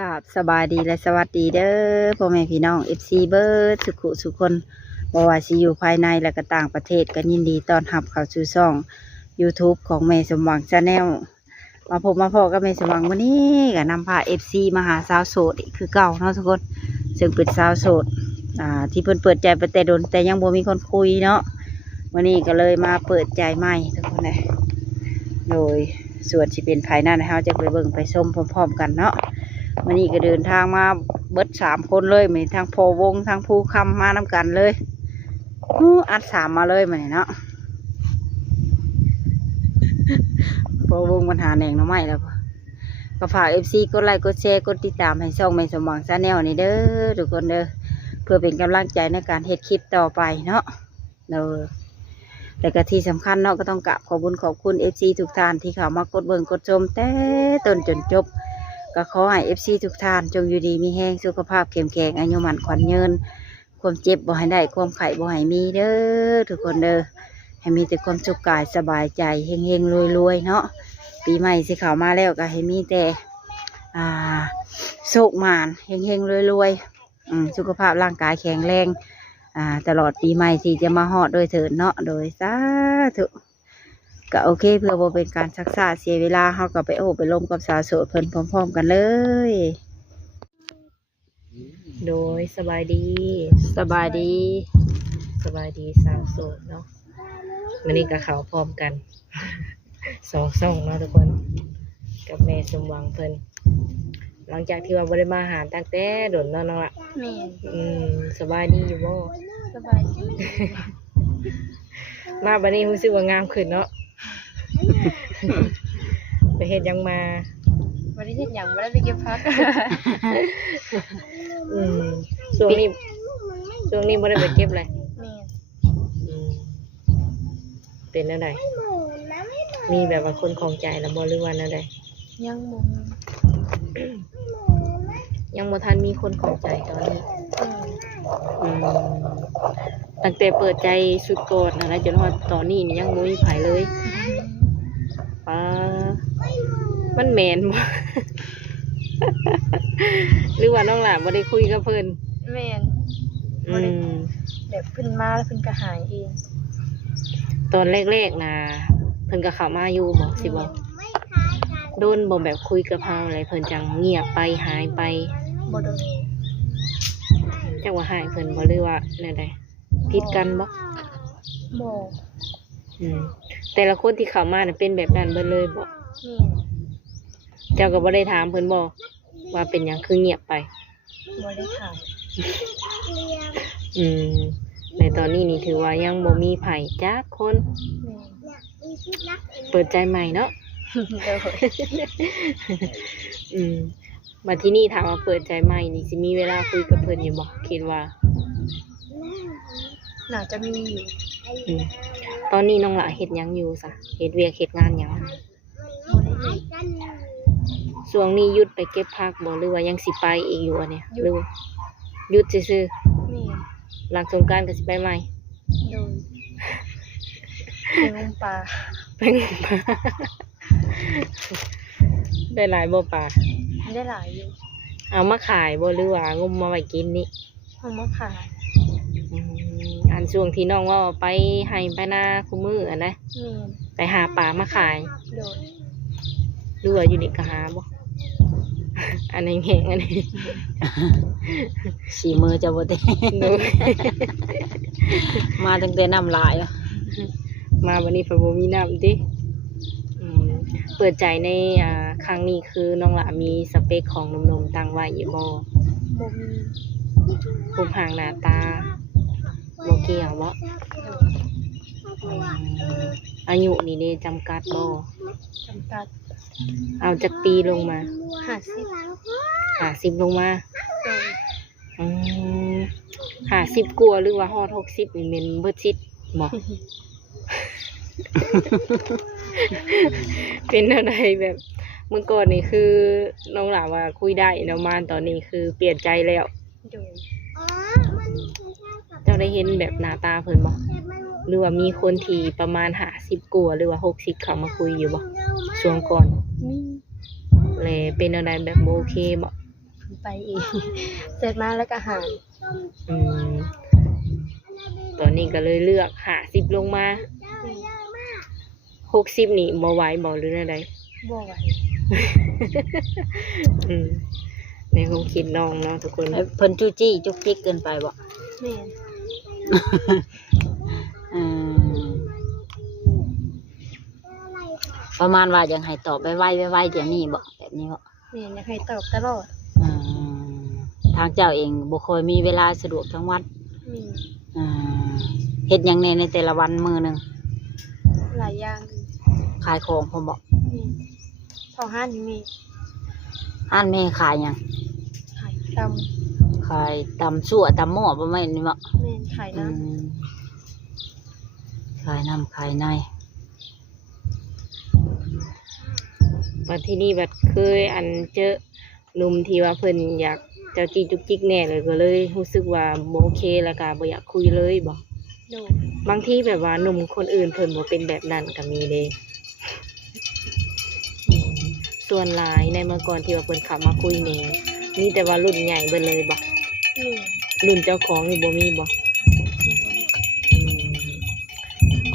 กับสบายดีและสวัสดีเด้อพ่อแม่พี่น้อง FC เบิร์ดสุขุสุคนบ่ว่าสิอยู่ภายในและก็ต่างประเทศกันยินดีต้อนรับเข้าสู่ช่อง YouTube ของแม่สมหวัง Channel มาพบมาพอกับแม่สมหวังวันนี้ก็นำพา FC มาหาสาวโสดอีกคือเก่าเนาะทุกคนซึ่งเป็นสาวโสดที่เพิ่นเปิดใจไปแต่โดนแต่ยังบ่มีคนคุยเนาะวันนี้ก็เลยมาเปิดใจใหม่ทุกคนเลยโดยส่วนที่เป็นภายในนะคะจะไปเบิ่งไปชมพร้อมๆกันเนาะวันนี้ก็เดินทางมาเบิด3 คนเลยมีทั้งพอวงทั้งผู้คำมานำกันเลยอัด3มาเลยมาเนาะ พอวงปัญหาแหน่งน้ำไม้แล้วก็ฝาก FC กดไลค์กดแชร์กดติดตามให้ช่องแม่สมหวังChannelนี่เด้อทุกคนเด้อเพื่อเป็นกำลังใจในการเฮ็ดคลิปต่อไปเนาะแต่ก็ที่สำคัญเนาะก็ต้องกราบขอบคุณFC ทุกท่านที่เข้ามากดเบิ่งกดชมแต่ต้นจนจบก็ขอให้ FC ทุกท่านจงอยู่ดีมีแห้งสุขภาพเข้มแข็งอายุมั่นขวัญยืนความเจ็บบ่ให้ได้ความไข้บ่ให้มีเด้อทุกคนเด้อให้มีแต่ความสุขกายสบายใจเฮงๆรวยๆเนาะปีใหม่สิเข้ามาแล้วก็ให้มีแต่โชคมานเฮงๆรวยๆสุขภาพร่างกายแข็งแรงตลอดปีใหม่ที่จะมาฮอดโดยเถิดเนาะโดยสาธุก็โอเคเพื่อบ่เป็นการชักช้าเสียเวลาเฮาก็ไปไปลมกับสาวโสดเพิ่นพร้อมๆกันเลยโดยสบายดีสบายดีสาวโสดเนาะวันนี้ก็เขาพร้อมกัน2 ช่องเนาะทุกคนกับแม่สมหวังเพิ่นหลังจากที่ว่าบ่ได้มาหาตั้งแต่โดนเนาะน้องละแม่สบายดีอยู่บ่ สบายดี มาบัดนี้รู้สึกว่างามขึ้นเนาะ ไปเฮ็ดหยังมาบ่ได้เฮ็ดหยังบ่ได้ไปเก็บผัก ช่วงนี้บ่ได้ไปเก็บเลยแม่เป็นจังได๋มีแบบว่าคนของใจแล้วบ่หรือว่าแนวใดยังบ่ ยังบ่ทันมีคนของใจตอนนี้ตั้งแต่เปิดใจสุดโกรธนะจนฮอดตอนนี้นี่ยังบ่มีไผเลยมันแม่นบ่ หรือว่าน้องหลานบ่ได้คุยกับเพิ่นแม่นบ่ได้แบบเพิ่นมาแล้วเพิ่นก็หายเองตอนแรกๆนะเพิ่นก็เข้ามาอยู่บ่สิบ่โดนบ่แบบคุยกับเฮาอะไรเพิ่นจังเงียบไปหายไปบ่โดนจังว่าหายเพิ่นบ่หรือว่าแนวใดผิดกันบ่แต่ละคนที่เข้ามาน่ะเป็นแบบนั้นเบิดเลยบ่เจ้าก็บ่ได้ถามเพิ่นบ่ว่าเป็นหยังคือเงียบไปบ่ได้ถามในตอนนี้นี่ถือว่ายังบ่มีไผจักคนเปิดใจใหม่เนาะมาที่นี่ถามว่าเปิดใจใหม่นี่สิมีเวลาคุยกับเพิ่นอยู่บ่คิดว่าน่าจะมีอยู่ตอนนี้น้องละเฮ็ดหยังอยู่ซะเฮ็ดเวียกเฮ็ดงานหยังช่วงนี้หยุดไปเก็บผักบ่หรือว่ายังสิไปอีกอยู่อันเนี้ยหรือหยุดซื่อๆหลังสงกรานต์ก็สิไปใหม่ไปงมปลาได้หลายบ่ปลาได้หลายอยู่เอามาขายบ่หรือว่างมมาไว้กินนี่เอามาขายอันช่วงที่น้องว่าไปให้ไปนาคุมืออันนะไปหาปลามาขายหรือว่าอยู่นี่ก็หาบ่อันนี้แห้งอันนี้สีมือจะบ่ได้ มาตั้งแต่น้ำลายมาวันนี้เพิ่นบ่มีน้ำติเปิดใจในครั้งนี้คือน้องละมีสเปคของหนุ่มๆตั้งไว้อยู่บ่มีรูปร่างหน้าตาบ่เกี่ยวบ่อายุนี่ได้จำกัดบ่จำกัดเอาจากปีลงมา50ลงมา50กว่าหรือว่าฮอด60นี่แม่นเบิดชิดบ่ เป็นอะไรแบบเมื่อก่อนนี่คือน้องหลาว่าคุยได้เนาะมาตอนนี้คือเปลี่ยนใจแล้วเจ้าได้เห็นแบบหน้าตาเพิ่นบ่หรือว่ามีคนที่ประมาณ50กว่าหรือว่า60เข้ามาคุยอยู่บ่ช่วงก่อนเลยเป็นอะไรแบบโอเคบ่ ไปเอง เสร็จมาแล้วก็หาย อืมตอนนี้ก็เลยเลือก50ลงมา60นี่บ่ไหวบ่หรืออะไร บ่ไหว อืมในความคิดน้องเนาะทุกคน เพิ่นจู้จี้จุกจิกเกินไปบ่ แม่น อืมประมาณว่ายังให้ตอบไวๆไวๆเดี๋ยวนี้บ่แบบนี้บ่ แม่นอยากให้ตอบตลอด อืมทางเจ้าเองบ่ค่อยมีเวลาสะดวกทั้งวัน มี อืมเฮ็ดหยังแหน่ในแต่ละวันมื้อหนึง หลายอย่าง ขายของผมบ่ มีพอห้านนี่มี ห้านแม่ขายหยัง ขายต ขายตำสั่วตำหม้อประมาณนี้บ่ ำแม่นขาย อื น้ มขายน้ำขายใน บัดที่นี่บัดเคยอันเจอหนุ่มที่ว่าเพิ่นอยากเจ้าจี้จุกจิกแน่เลยก็เลยรู้สึกว่าบ่โอเคแล้วก็บ่อยากคุยเลยบ่ ำโดย บางทีแบบว่าหนุ่มคนอื่นเพิ่นบ่เป็นแบบนั้นก็มีเด้อืมส่วนหลายในเมื่อก่อนที่ว่าเพิ่นเข้ามาคุยนี่มีแต่ว่ารุ่นใหญ่เบิดเลยบ่ แม่น รุ่นเจ้าของนี่บ่มีบ่อืม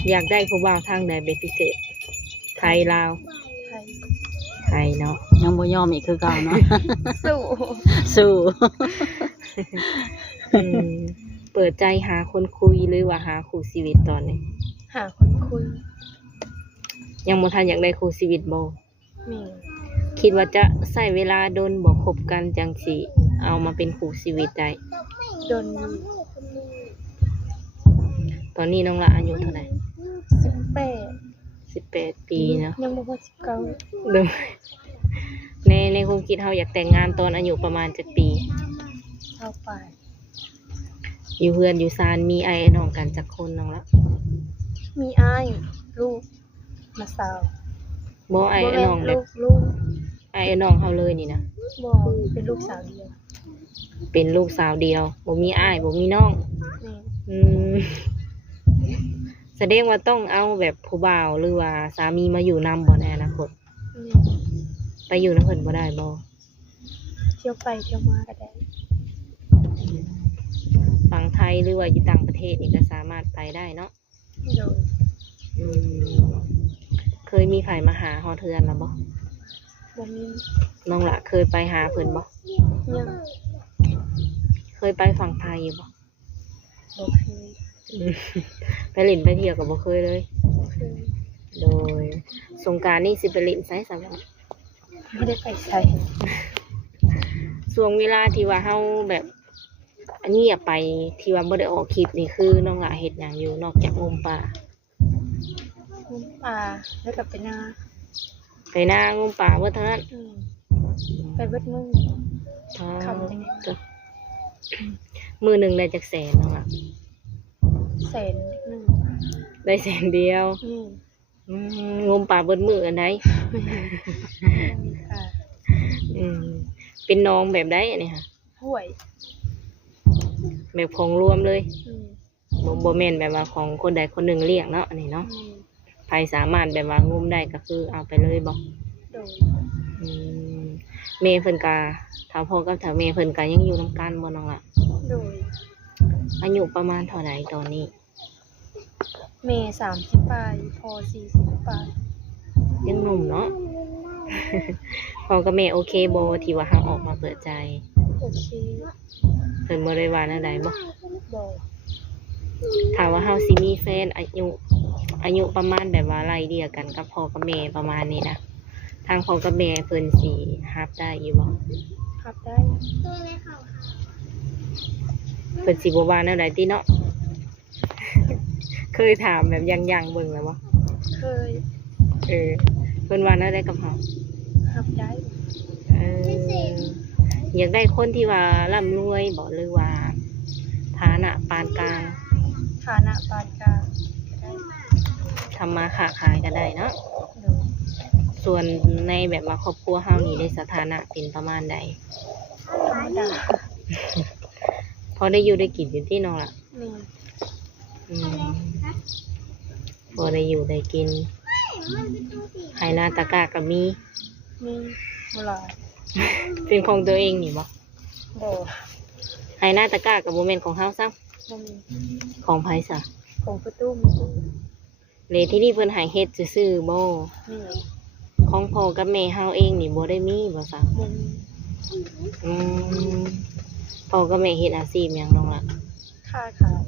อยากได้ผู้บ่าวทางใดเป็นพิเศษไทยลาว ไทย ไทยเนาะ ยังบ่ยอมอีกคือเก่าเนาะ สู้ สู้ อืมเปิดใจหาคนคุยหรือว่าหาคู่ชีวิตตอนนี้ หาคนคุย ยังบ่ทันอยากได้คู่ชีวิตบ่ แม่น คิดว่าจะใช้เวลาโดนบ่คบกันจังสิเอามาเป็นคู่ชีวิตได้ โดนอยู่ ตอนนี้น้องละอายุเท่าไหร่ 18 18 ปีเนาะ ยังบ่พอ19 เด้อในความคิดเฮาอยากแต่งงานตอนอายุประมาณจักปี เท่าไป อยู่เฮือนอยู่ซานมีไอ้น้องกันจักคนน้องละ มีอ้ายลูกมาสาว บ่ไอ้ บ่แม่ น้องแบบ ลูก ไอ้น้องเฮาเลยนี่นะ บ่เป็นลูกสาวเดียว เป็นลูกสาวเดียวบ่มีอ้ายบ่มีน้อง แม่น อืมแสดงว่าต้องเอาแบบผู้บ่าวหรือว่าสามีมาอยู่นำบ่ในอนาคต แม่น ไปอยู่นำเพิ่นบ่ได้บ่ เที่ยวไปเที่ยวมาก็ได้ ฝั่งไทยหรือว่าอยู่ต่างประเทศนี่ก็สามารถไปได้เนาะ โดย อืมเคยมีไผมาหาฮอดเทือนแล้วบ่ บ่มี น้องละเคยไปหาเพิ่นบ่ ยัง เคยไปฝั่งไทยอยู่บ่ บ่เคย อืมไปเล่นไปเที่ยวก็บ่เคยเลย เคย โดยสงกรานต์นี่สิไปเล่นไสซะบ่ ไม่ได้ไปใช้ ช่วงเวลาที่ว่าเฮาแบบ อันนี้ไปที่ว่าบ่ได้ออกคลิปนี่คือน้องละเฮ็ดหยังอยู่นอกจากงมปลา งมป่าแล้วก็ไปนา ไปนางมปลาเบิดเท่านั้น ไปเบิดมือ อ๋อ คำจังไง มือหนึ่งได้จักแสนเนาะ แสนหนึ่ง ได้แสนเดียว นี่ อืมงมปลาเบิดมืออันใด มีค่ะ อืมเป็นน้องแบบใดอันนี้ค่ะ ห้วย แบบของรวมเลย อืม บ่แม่นแบบว่าของคนใดคนหนึ่งเลี้ยงเนาะอันนี้เนาะ อืม ใครสามารถแบบว่างมได้ก็คือเอาไปเลยบ่ โดย อืมแม่เพิ่นก็ถ้าพ่อกับถ้าแม่เพิ่นก็ยังอยู่นำกันบ่น้องล่ะ โดย อายุประมาณเท่าใดตอนนี้ เม30 ปลายพอ40 ปลาย ยังหนุ่มเนาะ พ่อกับแม่โอเคบ่ที่ว่าเฮาออกมาเปิดใจ โอเค เพิ่นบ่ได้ว่าแนวใดบ่ บอก ถ้าว่าเฮาสิมีแฟนอายุประมาณแบบว่าไล่เดียวกันกับพ่อกับแม่ประมาณนี้นะทางพ่อกับแม่เพิ่นสิรับได้อยู่บ่ ขับได้ เพิ่นสิบ่ว่าแนวใดติเนาะ เคยถามแบบยังๆเบิ่งแล้วบ่ เคย เออเพิ่นว่าแนวใดกับเฮา ขับได้ เอออยากได้คนที่ว่าร่ำรวยบ่หรือว่าฐานะปานกลาง ฐานะปานกลางก็ได้ ทำมาค้าขายก็ได้เนาะ โดย ส่วนในแบบว่าครอบครัวเฮานี่ได้สถานะเป็นประมาณใด ธรรมดา พอได้อยู่ได้กินอยู่ที่น้องล่ะ นี่ อืมพอได้อยู่ได้กินไหนาตะกร้าก็มี มีโบราณ เป็นของตัวเองนี่บ่ แ บ่ ไฮหน้าตะกร้ากับโมเมนต์ของเฮาซ้ บ่มี ำของไผซะ ของประตูม เลยที่นี่เพิ่นใหายเฮ็ดซื่อๆบ่ นี่ ของพ่อกับแม่เฮาเองนี่บ่ได้มีบ่ซะ บ่มี อืมพ่อกับแม่เฮ็ดอาชีพหยังน้องล่ะ ค่าขาย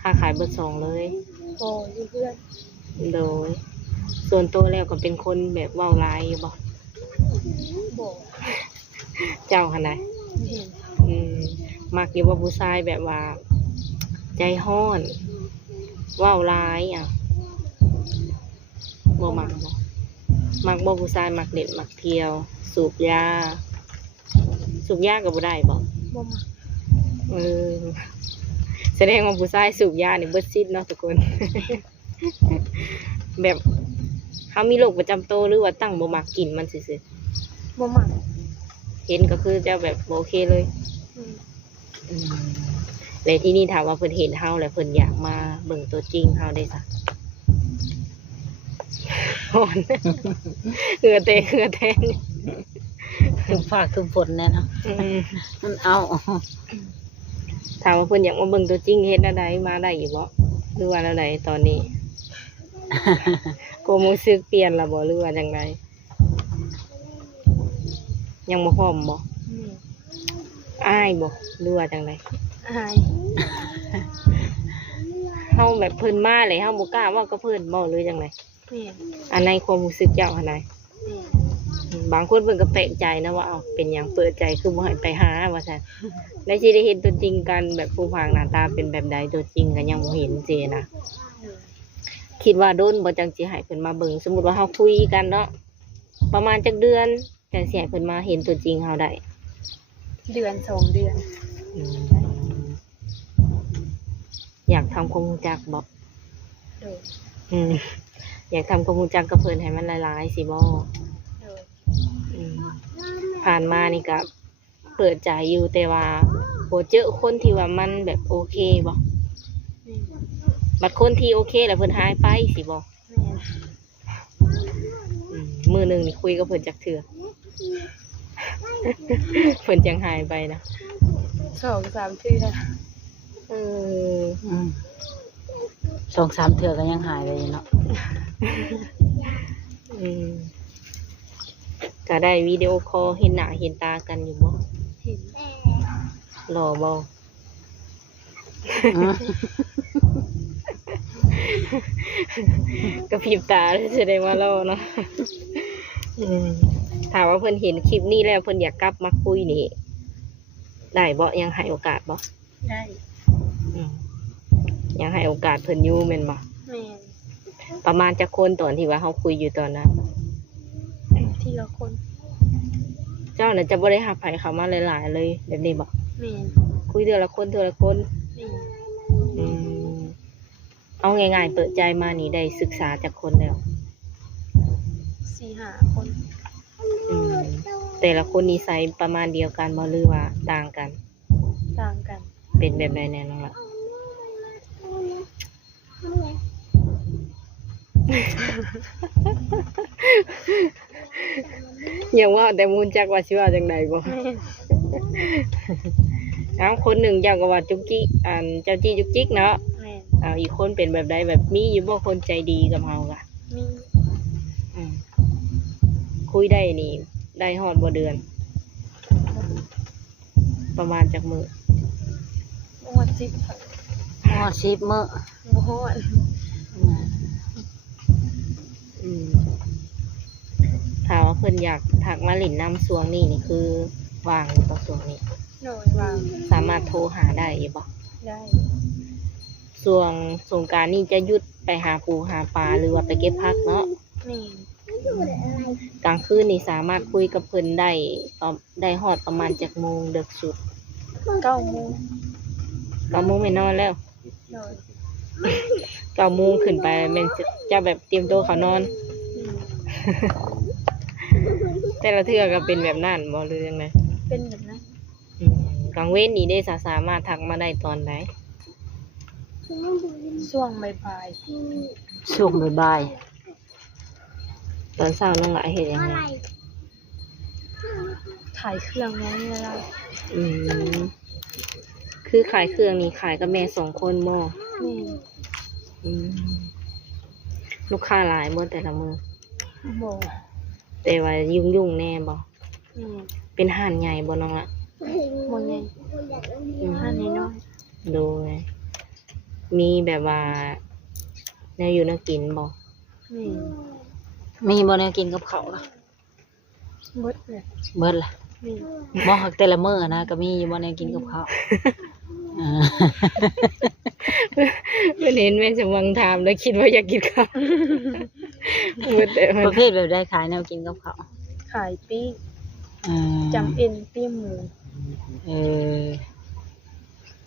ค้าขายเบิดสองเลย บ่อยู่เพื่อน โดย ส่วนตัวแล้วก็เป็นคนแบบเว้าหลายอยู่บ่ บ่ เจ้าหั่นน่ะ เห็น มักอยู่ว่าผู้ชายแบบว่า ใจฮ้อนเว้าหลายอ่ะบ่มักบ่มักบ่ผู้ชายมักเล่นมักเที่ยว สูบยาก็บ่ได้บ่ บ่มัก เออแสดงว่าผู้ชายสูบยานี่เบิดซิดเนาะทุกคน แบบเขามีโรคประจำตัวหรือว่าตั้งบ่มักกินมันซื่อ บ่มัก ๆเห็นก็คือจะแบบบ่โอเคเลย อืม เลยที่นี่ถามว่าเพิ่นเห็นเฮาแล้วเพิ่นอยากมาเบิ่งตัวจริงเฮาได้ซะ ฮ้อน เหือแตน ทุกฝากทุกฝนเนี่ยเนาะ มันเอา ถามว่าเพิ่นอยากมาเบิ่งตัวจริงเฮ็ดอะไรมาได้อยู่บ่หรือว่าอะไรตอนนี้ โกมูซึกเปลี่ยนละบ่หรือว่าจังไดยังบ่พร้อมบ่ นี่ อ้ายบ่หรือว่าจังได อาย เฮาแบบเพิ่นมาเลยเฮาบ่กล้าเว้ากับเพิ่นบ่หรือจังได นี่ อันในความรู้สึกเจ้าหั่นใด นี่ บางคนเพิ่นก็แปลกใจนะว่าเอ้าเป็นหยังเปิดใจคือบ่ให้ไปหาว่าซั่นแล้วสิได้เห็นตัวจริงกันแบบผู้พางหน้าตาเป็นแบบใดตัวจริงก็ยังบ่เห็นเจนะ นี่ คิดว่าโดนบ่จังสิให้เพิ่นมาเบิ่งสมมุติว่าเฮาคุยกันเนาะประมาณจักเดือนจังสิให้เพิ่นมาเห็นตัวจริงเฮาได้ เดือน2 เดือน อยากทำความรู้จักบ่ โดย อืมอยากทำความรู้จักกับเพิ่นให้มันหลายๆสิบ่ โดย อืมผ่านมานี่ก็เปิดใจอยู่แต่ว่าบ่เจอคนที่ว่ามันแบบโอเคบ่ นี่ บัดคนที่โอเคแล้วเพิ่นหายไปสิบ่ แม่น มื้อหนึงนี่คุยกับเพิ่นจักเทื่อ เพิ่นจังหายไปนะ 2-3 เทื่อ เออ 2-3 เทื่อก็ยังหายไปเนาะ อืมก็ได้วิดีโอคอลเห็นหน้าเห็นตากันอยู่บ่ เห็น รอบ่ ก็พริบตาแล้วแสดงว่ารอเนาะ ถามว่าเพิ่นเห็นคลิปนี้แล้วเพิ่นอยากกลับมาคุยนี่ได้บ่ยังให้โอกาสบ่ ได้ อืมยังให้โอกาสเพิ่นอยู่แม่นบ่ แม่น ประมาณจักคนตอนที่ว่าเฮาคุยอยู่ตอนนั้น ทีละคน เจ้าน่ะจะบ่ได้รับไผเข้ามาหลายๆเลยแบบนี้บ่ แม่น คุยเทื่อละคนเทื่อละคน แม่น อืมเอาง่ายๆเปิดใจมานี่ได้ศึกษาจากคนแล้ว 4-5 คน อืมแต่ละคนนิสัยประมาณเดียวกันบ่หรือว่าต่างกัน ต่างกัน เป็นแบบใดแน่น้องล่ะ อย่าว่าแต่มูลจักว่าสิว่าจังใดบ่ แม่น เอาคนหนึ่งเจ้าก็ว่าจุกจิกเจ้าจี้จุกจิกเนาะ แม่น เอาอีกคนเป็นแบบใดแบบมีอยู่บ่คนใจดีกับเฮากะ มี อืมคุยได้นี่ ได้ฮอดบ่เดือน ประมาณจักมื้อ บ่ฮอด10ค่ะ ฮอด10 มื้อ บ่ฮอด อืมถามว่าเพิ่นอยากทักมาหลินน้ำสวงนี่นี่คือว่างอยู่ต่อสวงนี้ โดยว่า สามารถโทรหาได้อยู่บ่ ได้ ส่วงสงกรานต์นี่จะหยุดไปหาปูหาปลาหรือว่าไปเก็บผักเนาะ แม่น กลางคืนนี่สามารถคุยกับเพิ่นได้ฮอดประมาณจักโมงเดึกสุด 9 โมง 9 โมงไม่นอนแล้ว โดย 9 โมงขึ้นไปแม่นจะแบบเตรียมตัวเขานอน อืม แต่ละเทื่อก็เป็นแบบนั้นบ่หรือยังไง เป็นแบบนั้น อืมกลางเว้นนี่ได้สามารถทักมาได้ตอนไหน ช่วงบ่าย ช่วงบ่าย ตอนเช้าน้องหลายเฮ็ดยังไง ๆถ่ายเครื่องน้องนี่ละ อืมคือขายเครื่องนี่ขายกับแม่2 คนบ่ แม่ อืมลูกค้าหลายบ่แต่ละมื้อ บ่ แต่ว่ายุ่งแน่บ่ แม่ เป็นห้านใหญ่บ่น้องละ บ่ใหญ่ อืม ห้านน้อย โดยมีแบบว่าแนวอยู่แนวกินบ่ ๆแม่ มีบ่แนวกินกับเขาวล่ะ เบิดเลย เบิดล่ะ แม่ บ่ฮักแต่ละมื้อนะก็มีอยู่บ่แนวกินกับเขาวอ่า เพิ่นเห็นแม่สมหวังถามแล้วคิดว่าอยากกินข้าวหมดแต่มัน ประเภทแบบได้ขายแนวกินกับเขาว ขายปิ้ง อ่า จำเอ็นปิ้งหมู เออ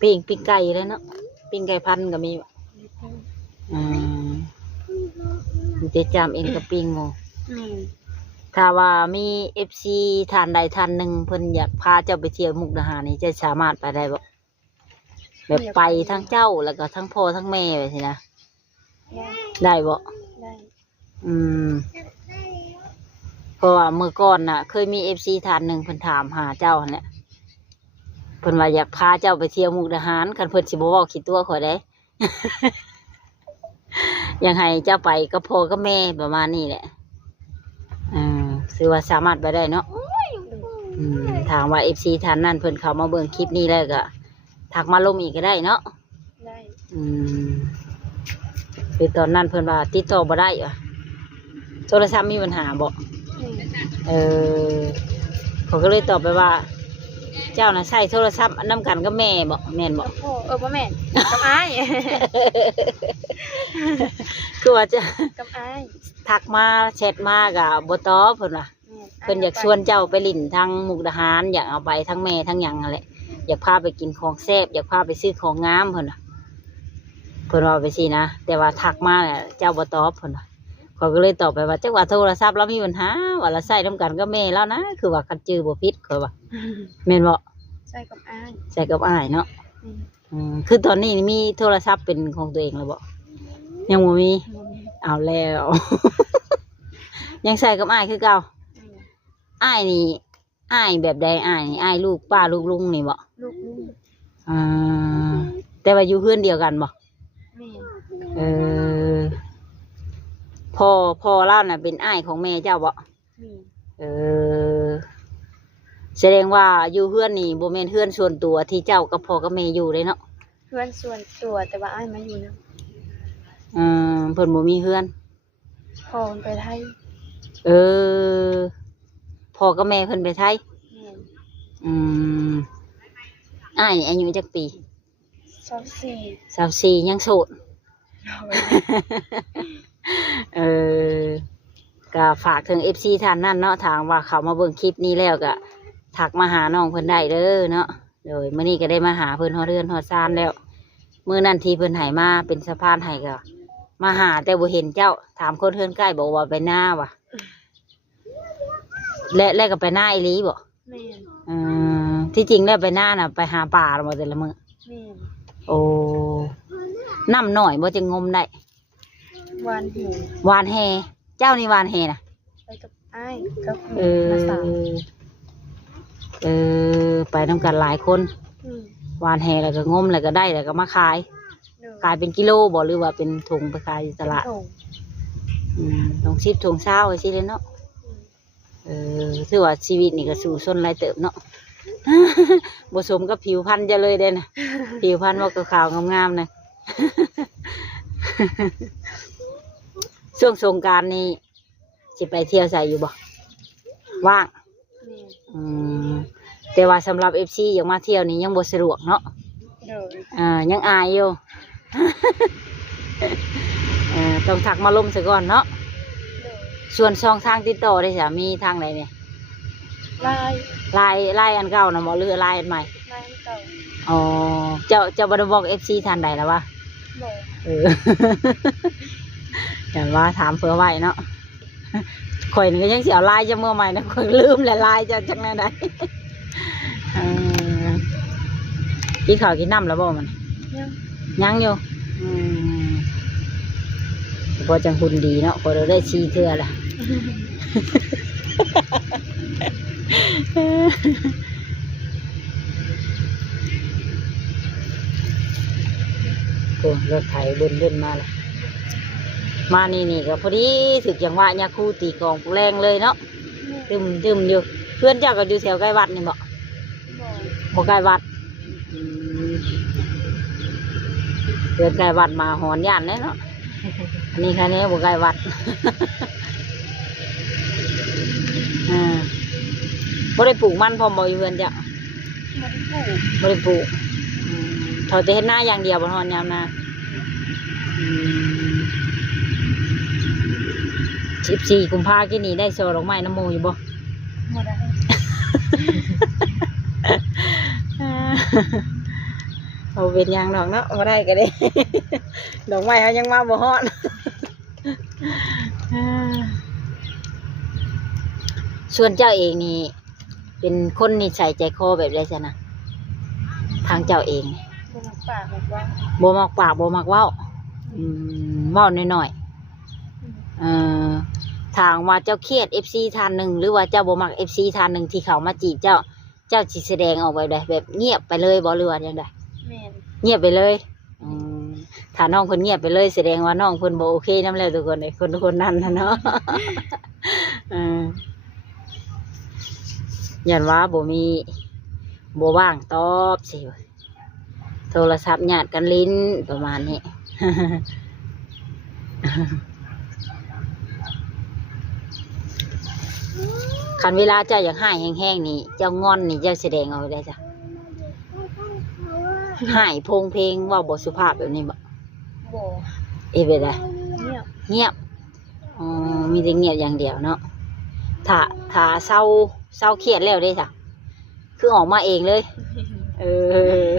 ปิ้งไก่แล้วเนาะปิ้งไก่พันธุ์ก็มีบ่อ่ามันจะจำเองกับปิ้งหมู แม่ ถ้าว่ามี FC ท่านใดท่านหนึ่งเพิ่นอยากพาเจ้าไปเที่ยวมุกดาหารนี่จะสามารถไปได้บ่แบบไปทั้งเจ้าแล้วก็ทั้งพ่อทั้งแม่ไปสินะ ได้ ได้บ่ ได้ อืมเพราะว่าเมื่อก่อนน่ะ เคยมี FC ท่านหนึ่งเพิ่นถามหาเจ้าหั่นแหละเพิ่นว่าอยากพาเจ้าไปเที่ยวมุกดาหารคันเพิ่นสิบ่เว้าขี้ตัวข่อยได้ อยากให้เจ้าไปกับพ่อกับแม่ประมาณนี้แหละถือว่าสามารถไปได้เนาะถามว่า FC ท่านนั่นเพิ่นเข้ามาเบิ่งคลิปนี้แล้วก็ทักมาลงอีกก็ได้เนาะ ได้ คือตอนนั้นเพิ่นว่าติดต่อบ่ได้ว่ะโทรศัพท์มีปัญหาบ่ แม่ เขาก็เลยตอบไปว่า เจ้าน่ะใช้โทรศัพท์นำกันกับแม่บ่แม่นบ่ กับพ่อบ่แม่นกับอ้าย คือว่าจะ กับอ้าย ทักมาแชทมาก็บ่ตอบเพิ่นว่า แม่ เพิ่นอยากชวนเจ้าไปลิ้นทางมุกดาหารอยากเอาไปทั้งแม่ทั้งหยังนั่นแหละอยากพาไปกินของแซ่บอยากพาไปซื้อของงามเพิ่นน่ะเพิ่นว่าไปสินะแต่ว่าทักมาเนี่ยเจ้าบ่ตอบเพิ่นว่าเขาก็เลยตอบไปว่าจักว่าโทรศัพท์เรามีปัญหาว่าเราใช้นํกันกับแม่แล้วนะคือว่าคันจื้อบ่ผิดเขาว่าแม่นบ่ ใส่กับอ้าย ใช้กับอ้ายเนาะ แม่ คือตอนนี้นี่มีโทรศัพท์เป็นของตัวเองแล้วบ่ยังบ่มี บ่มี เอาแล้ว ยังใส่กับอ้ายคือเก่า แม่ อ้ายนี่อ้ายแบบใดอ้ายนี่อ้ายลูกป้าลูกลุงนี่บ่ ลูก อ่าแต่ว่าอยู่เพื่อนเดียวกันบ่ แม่ เออพ่อเล่าน่ะเป็นอ้ายของแม่เจ้าบ่ แม่ เออแสดงว่าอยู่เพื่อนนี่บ่แม่นเพื่อนส่วนตัวที่เจ้ากับพ่อกับแม่อยู่เลยเนาะ เพื่อนส่วนตัวแต่ว่าอ้ายมาอยู่นะ เพิ่นบ่มีเพื่อน พ่อมันไปไทย เออพ่อกับแม่เพิ่นไปไทย แม่ อืมอ้ายนี่อายุจักปี 24 24ยังโสด เออก็ฝากถึง FC ท่านนั่นเนาะทางว่าเขามาเบิ่งคลิปนี้แล้วก็ทักมาหาน้องเพิ่นได้เด้อเนาะโดยมื้อนี้ก็ได้มาหาเพิ่นฮอดเรือนฮอดซานแล้วมื้อนั้นที่เพิ่นให้มาเป็นสะพานให้ก็มาหาแต่บ่เห็นเจ้าถามคนเฮือนใกล้บอกว่าไปหน้าว่ะและก็ไปหน้าอีหลีบ่ แม่ ที่จริงแล้วไปหน้าน่ะไปหาปลาบ่แต่ละมื้อ แม่ โอ้น้ำหน่อยบ่จะงมได้ วานหู วานแฮเจ้านี่วานแฮน่ะ ไปกับอ้ายกับ เออ น้าสาว ไปนำกันหลายคน อืม วานแฮแล้วก็งมแล้วก็ได้แล้วก็มาขาย เด้อ ขายเป็นกิโลบ่หรือว่าเป็นถุงไปขายอยู่ตลาด โอ้ ถุงชิบถุงเช้าไว้สิเลยเนาะ อืม ถือว่าชีวิตนี่ก็สู่ชนหลายเติบเนาะ บ่สมกับผิวพรรณจะเลยเด้นะ ผิวพรรณว่าขาวๆงามๆนะ ช่วงสงกรานต์นี่สิไปเที่ยวใส่อยู่บ่ว่าง แม่ แต่ว่าสำหรับ FC อยากมาเที่ยวนี่ยังบ่สะดวกเนาะ เด้อ ยังอายอยู่ ต้องทักมาลมซะก่อนเนาะ เด้อ ส่วนช่องทางติดต่อได้จ้ะมีทางไหนเนี่ย ลาย ไลน์อันเก่านะบ่หรือไลน์อันใหม่ ลายเก่า อ๋อเจ้าบ่ได้บอก FC ท่านใดแล้ววะ บ่ อย่างว่าถามเผื่อไว้เนาะ ข่อยนี่ก็ยังสิเอาไลน์จะเมื่อใหม่นะข่อยลืมแล้วไลน์จะจักแนวใด กินข้าวกินน้ำแล้วบ่มัน ยัง ยังอยู่พอจังหุ่นดีเนาะพอเราได้ชีเทื่อละ ตัวรถไถเบิ่นมาเลยมานี่ก็พอดีถึกจังหวะยาคูตีกองปูแรงเลยเนาะตึมอยู่เพื่อนเจ้าก็อยู่แถวใกล้วัดนี่บ่บ่ใกล้วัดเพื่อนใกล้วัดมาหอนย่านเนาะอันนี้แค่นี้บ่ใกล้วัดบ่ได้ปลูกมันพร้อมบ่อยู่เพื่อนเจ้าบ่ได้ปลูกเขาจะเฮ็ดหน้าอย่างเดียวบ่ฮอดยามนา14 กุมภาพันธ์กี่นี่ได้โชว์ดอกไม้น้ำโมอยู่บ่ บ่ได้ เอาเป็นยางดอกเนาะบ่ได้ก็ได้ ดอกไม้เขายังมาบ่ฮอด ส่วนเจ้าเองนี่เป็นคนนิสัยใจคอแบบไรซะนะทางเจ้าเองนี่ บ่มักปากแบบว่า บ่มักปากบ่มักเว้าเว้าน้อยทางว่าเจ้าเครียด FC ทานหนึ่งหรือว่าเจ้าบ่มัก FC ทานหนึ่งที่เขามาจีบเจ้าสิแสดงออกแบบใดแบบเงียบไปเลยบ่หรือว่าจังได แม่น เงียบไปเลยถ้าน้องเพิ่นเงียบไปเลยแสดงว่าน้องเพิ่นบ่โอเคนำแล้วทุกคนเลยคนทุกคนนั่นนะเนาะ ยันว่าบ่ว่างตอบสิโทรศัพท์ญาติกันลิ้นประมาณนี้ คันเวลาเจ้าอยากให้แห้งๆนี่เจ้างอนนี่เจ้าแสดงเอาได้จ้ะให้พงเพลงเว่าบ่สุภาพแบบนี้บ่ บ่ ไปได้ เงียบ เงียบมีแต่เงียบอย่างเดียวเนาะถ้าเศร้าเครียดแล้วได้จ้ะคือออกมาเองเลย เออ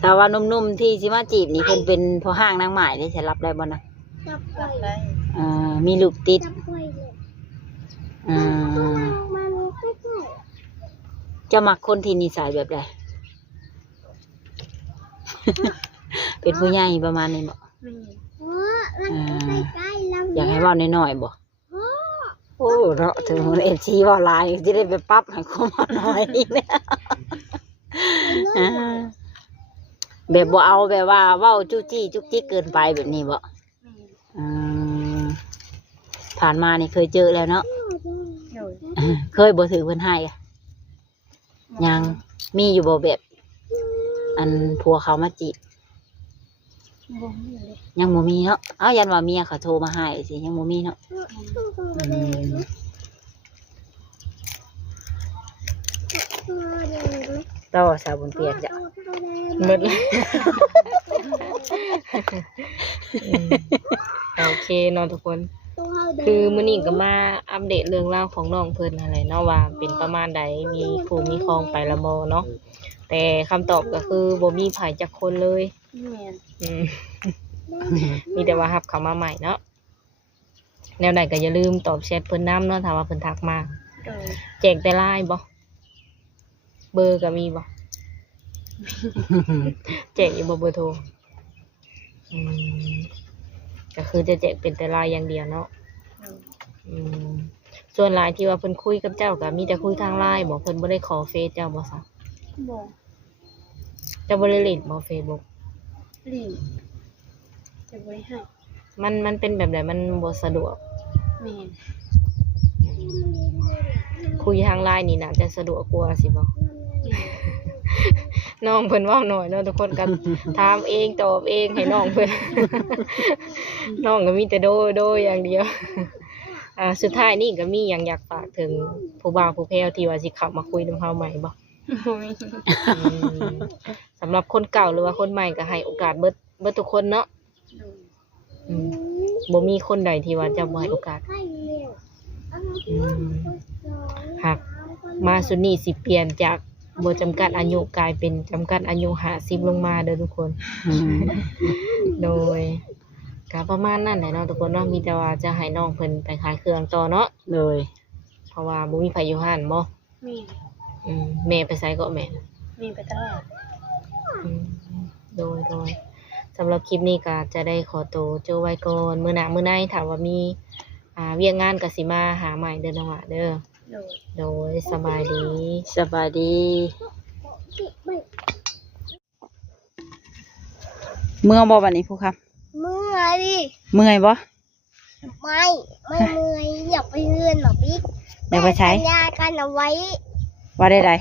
ถ้าว่านุ่มๆที่สิมาจีบนี่เพิ่นเป็นพ่อห้างนางหมายได้จะรับได้บ่นะ รับได้ มีลูกติดจะมักคนที่นิสัยแบบใด เป็นผู้ใหญ่ประมาณนี้บ่ แม่น อยากให้เว้าน้อยๆบ่โอ้เนาะถึงเอฟซีว่าหลายจะได้ไปปรับให้เขามาหน่อยอีกเนี่ย แบบบ่เอาแบบว่าเว้าจุจี้จุกจิกเกินไปแบบนี้บ่ แม่น ผ่านมานี่เคยเจอแล้วเนาะ โดย เคยบ่ถือเพิ่นให้อะยังมีอยู่บ่แบบ อันผัวเขามาจีบ บ่มีเลย ยังบ่มีเนาะเอ้ายันว่าเมียเขาโทรมาให้สิยังบ่มีเนาะต่อสาวบนเปียกจ้ะ หมดเลย โอเคเนาะทุกคน คือมื้อนี้ก็มาอัปเดตเรื่องราวของน้องเพิ่นอะไรเนาะว่าเป็นประมาณใดมีคู่มีครองไปละบ่เนาะแต่คำตอบก็คือบ่มีไผจักคนเลย แม่น อืม มีแต่ว่ารับเข้ามาใหม่เนาะแนวใดก็อย่าลืมตอบแชทเพิ่นนำเนาะถ้าว่าเพิ่นทักมา โดย แจกแต่ไลน์บ่เบอร์ก็มีบ่แจกอยู่บ่เบอร์โทรอืมก็คือจะแจกเป็นแต่ไลน์อย่างเดียวเนาะ โดย อืมส่วนไลน์ที่ว่าเพิ่นคุยกับเจ้าก็มีแต่คุยทางไลน์บ่เพิ่นบ่ได้ขอเฟซเจ้าบ่ซะ บ่ เจ้าบ่ได้เล่นบ่ Facebook ลิ้นจะบ่ได้ให้ มันเป็นแบบใดมันบ่สะดวก แม่น คุยทางไลน์นี่น่าจะสะดวกกว่าสิบ่ น้องเพิ่นเว้าหน่อยเนาะทุกคนก็ถามเองตอบเองให้น้องเพิ่น น้องก็มีแต่โดอย่างเดียว สุดท้ายนี่ก็มีหยังอยากฝากถึงผู้บ่าวผู้แพ้วที่ว่าสิเข้ามาคุยนำเฮาใหม่บ่ บ่มี อืมสำหรับคนเก่าหรือว่าคนใหม่ก็ให้โอกาสเบิดทุกคนเนาะ โดย อืมบ่มีคนใดที่ว่าจะบ่ให้โอกาสอืมหากมาสุดนี้สิเปลี่ยนจากบ่จำกัดอายุกลายเป็นจำกัดอายุ50ลงมาเด้อทุกคน โดยก็ประมาณนั้นแหละเนาะทุกคนเนาะมีแต่ว่าจะให้น้องเพิ่นไปขายเครื่องต่อเนาะ เลย เพราะว่าบ่มีไผอยู่ห้านบ่ แม่น แม่ไปไสก็แม่ แม่นไปตลาด อืมโดยสำหรับคลิปนี้ก็จะได้ขอตัวโจไว้ก่อนมื้อหน้ามื้อในถ้าว่ามีเวียกงานก็สิมาหาใหม่เด้อน้องหล่ะเด้อ โดย โดยสบายดี สบายดี เมื่อบ่บัดนี้ผู้ครับ เมื่อยดิ เมื่อยบ่ ไม่เมื่อยอยากไปเรือนหรอบิ๊ก เดี๋ยวไปใช้ สัญญากันเอาไว้ ว่าได้ไร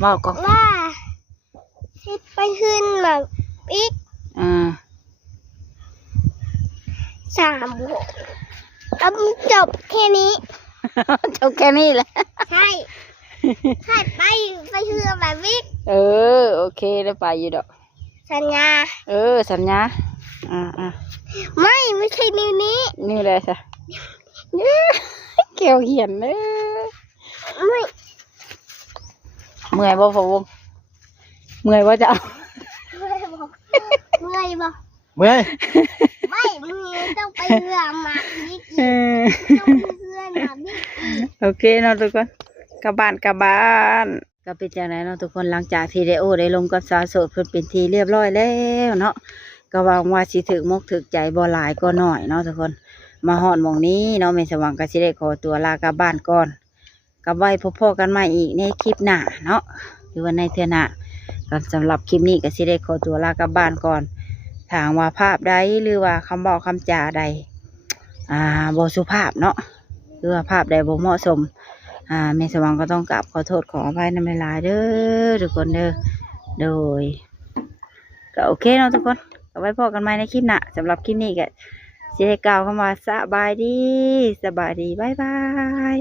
เว้าก็ ว่าให้ไปขึ้นหรอบิ๊ก อ่า 3 6แล้วจบแค่นี้ จบแค่นี้แหละ ใช่ใช่ไปเรือแบบบิ๊ก เออโอเคได้ไปอยู่ดอก สัญญา สัญญาอ่า ไม่ใช่นิ้วนี้ นี่เลยจ้ะเกี่ยวเหียนเลย ไม่ เมื่อยบ่พะวงเมื่อยบ่จะเอา บอกเมื่อยบอก เมื่อย ไม่เมื่อยต้องไปเรือมาบิ๊ก เออ ต้องไปเรือมาบิ๊ก โอเคเนาะทุกคนกลับบ้านก็เป็นจังไดเนาะทุกคนหลังจากที่ได้ได้ลงกับสาวโสดเพิ่นเป็นทีเรียบร้อยแล้วเนาะก็หวังว่าสิถึกมกถึกใจบ่หลายก็น้อยเนาะทุกคนมาฮอดหม้องนี้เนาะแม่สว่างก็สิได้ขอตัวลากลับบ้านก่อนกลับไว้พบกันใหม่อีกในคลิปหน้าเนาะหรือว่าในเทื่อหน้าก็สำหรับคลิปนี้ก็สิได้ขอตัวลากลับบ้านก่อนถามว่าภาพใดหรือว่าคำบอกคำจาใดบ่สุภาพเนาะหรือว่าภาพใดบ่เหมาะสมแม่สว่างก็ต้องกราบขอโทษขออภัยนำหลายๆเด้อทุกคนเด้อโดยก็โอเคเนาะทุกคนเอาไว้พบกันใหม่ในคลิปหน้าสำหรับคลิปนี้ก็สิได้กล่าวคำว่าสบายดีบ๊ายบาย